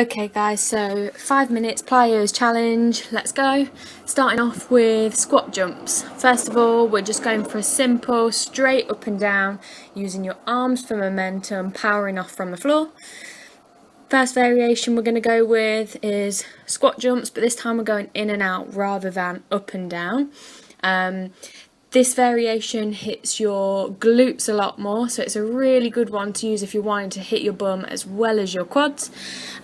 Okay guys, so 5 minutes PLYOS challenge, let's go. Starting off with squat jumps. First of all, we're just going for a simple straight up and down, using your arms for momentum, powering off from the floor. First variation we're going to go with is squat jumps, but this time we're going in and out rather than up and down. This variation hits your glutes a lot more, so it's a really good one to use if you're wanting to hit your bum as well as your quads.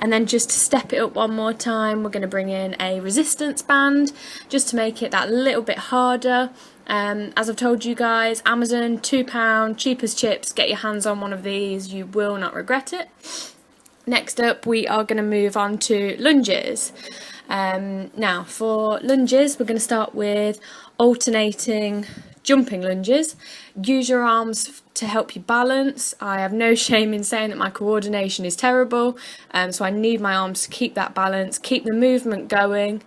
And then just to step it up one more time, we're going to bring in a resistance band just to make it that little bit harder. As I've told you guys, Amazon, £2, cheap as chips. Get your hands on one of these, you will not regret it. Next up, we are going to move on to lunges. Now, for lunges, we're going to start with alternating jumping lunges. Use your arms to help you balance. I have no shame in saying that my coordination is terrible, so I need my arms to keep that balance, keep the movement going.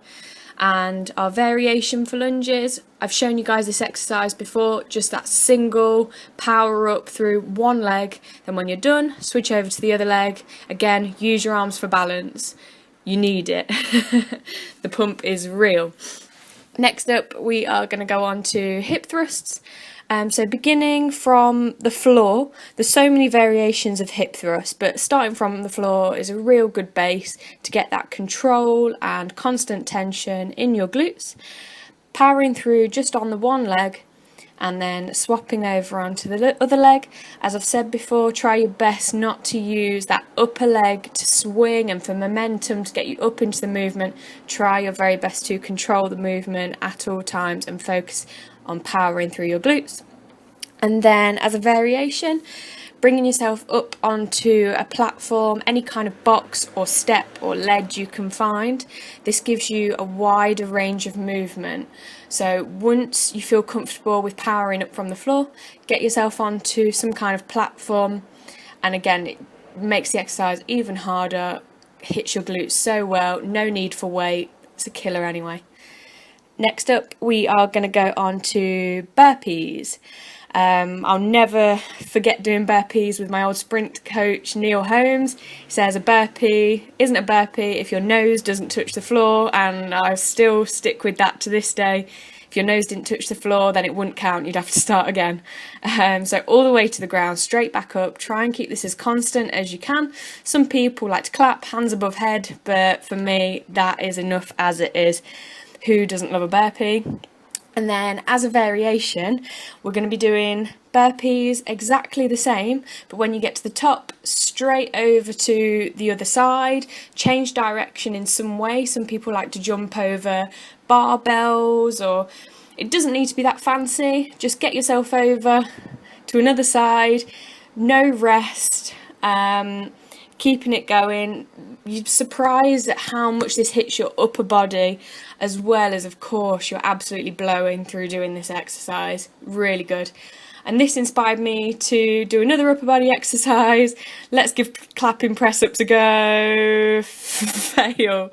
And our variation for lunges, I've shown you guys this exercise before, just that single power up through one leg, then when you're done, switch over to the other leg. Again, use your arms for balance. You need it. The pump is real. Next up, we are going to go on to hip thrusts. So beginning from the floor, there's so many variations of hip thrust, but starting from the floor is a real good base to get that control and constant tension in your glutes. Powering through just on the one leg and then swapping over onto the other leg. As I've said before, try your best not to use that upper leg to swing and for momentum to get you up into the movement. Try your very best to control the movement at all times and focus on powering through your glutes. And then as a variation, bringing yourself up onto a platform, any kind of box or step or ledge you can find. This gives you a wider range of movement. So once you feel comfortable with powering up from the floor, get yourself onto some kind of platform. And again, it makes the exercise even harder, hits your glutes so well, no need for weight, it's a killer anyway. Next up, we are going to go on to burpees. I'll never forget doing burpees with my old sprint coach, Neil Holmes. He says a burpee isn't a burpee if your nose doesn't touch the floor, and I still stick with that to this day. If your nose didn't touch the floor, then it wouldn't count, you'd have to start again. So all the way to the ground, straight back up, try and keep this as constant as you can. Some people like to clap, hands above head, but for me, that is enough as it is. Who doesn't love a burpee? And then as a variation, we're going to be doing burpees exactly the same, but when you get to the top, straight over to the other side, change direction in some way. Some people like to jump over barbells, or it doesn't need to be that fancy. Just get yourself over to another side, no rest, keeping it going. You're surprised at how much this hits your upper body, as well as, of course, you're absolutely blowing through doing this exercise. Really good. And this inspired me to do another upper body exercise. Let's give clapping press ups a go. Fail.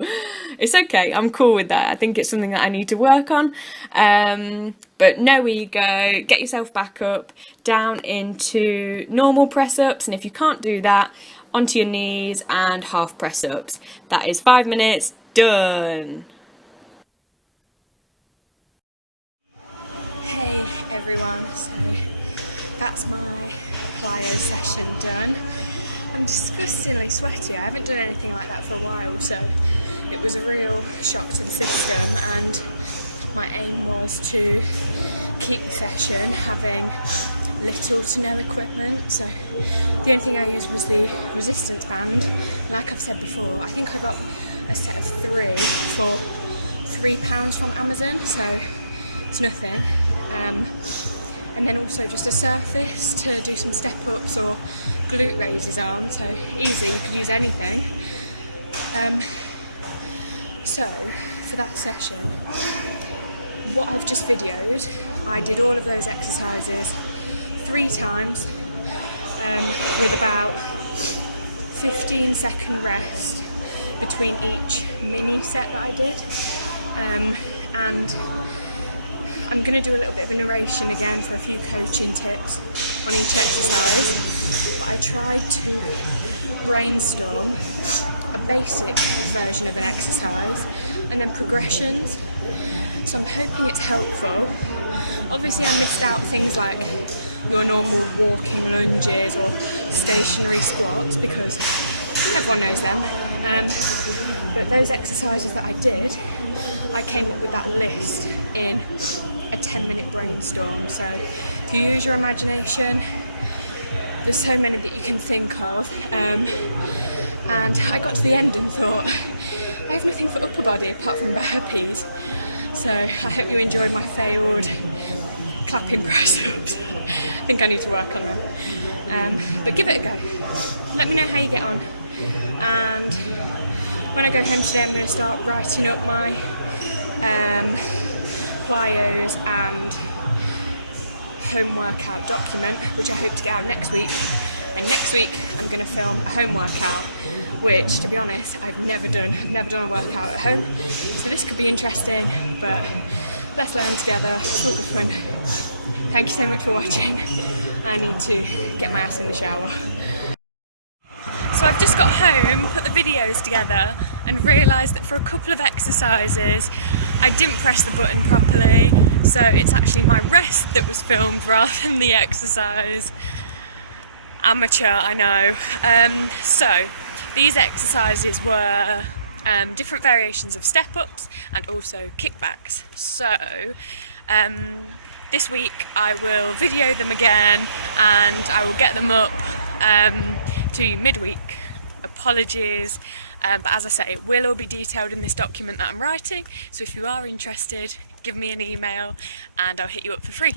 It's okay, I'm cool with that. I think it's something that I need to work on. But no ego, get yourself back up, down into normal press ups. And if you can't do that, onto your knees and half press ups. That is 5 minutes, done. Hey everyone, so that's my PLYOS session done. I'm disgustingly sweaty. I haven't done anything like that for a while, so it was a real shock to the system, and my aim was to keep the session having little to no equipment. So the only thing I used was the resistance band. Like I've said before, I think I got a set of 3 for £3 from Amazon, so it's nothing. And then also just a surface to do some step ups or glute raises on, so easy, you can use anything. So for that session, what I've just videoed, I did all of those exercises 3 times. With about 15-second rest between each mini set that I did. And I'm going to do a little bit of a narration again for a few coaching tips on each exercise. I tried to brainstorm session. There's so many that you can think of, and I got to the end and thought, I have nothing for upper body apart from burpees, so I hope you enjoyed my failed clapping press-ups. I think I need to work on them, but give it a go. Let me know how you get on, and when I go home today I'm going to start writing up my PLYOS and home workout document, which I hope to get out next week. And next week I'm going to film a home workout, which, to be honest, I've never done. I've never done a workout at home, so this could be interesting, but let's learn together. Fun. Thank you so much for watching. I need to get my ass in the shower. So I've just got home, put the videos together, and realised that for a couple of exercises I didn't press the button properly, so it's actually my rest that was filmed rather than the exercise. Amateur, I know. So these exercises were different variations of step-ups and also kickbacks. So this week I will video them again and I will get them up to midweek. Apologies, but as I say, it will all be detailed in this document that I'm writing, so if you are interested, give me an email and I'll hit you up for free.